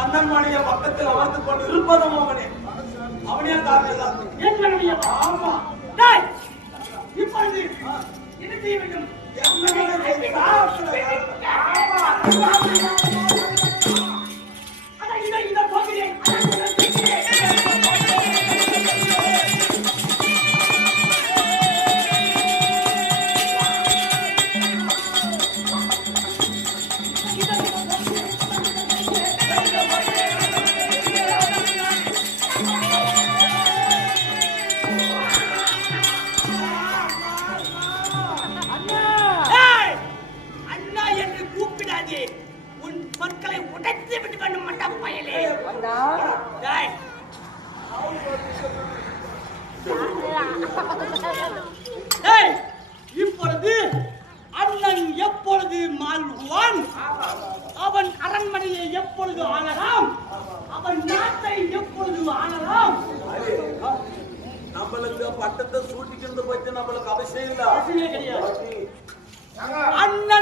அண்ணன் மணிய பக்கத்தில் அமர்ந்து கொண்டு இருப்பதும் அவனே அவனே காரணம். ஆமா இப்பொழுது என்ன செய்ய வேண்டும்? இப்பொழுது அண்ணன் எப்பொழுது மாறுவான், அவன் அரண்மனையை எப்பொழுது ஆளலாம், அவன் நாட்டை எப்பொழுது ஆளலாம். நம்மளுக்கு பட்டத்தை சூட்டிக்கிறது பற்றி நம்மளுக்கு அவசியம் இல்லை. அண்ணன்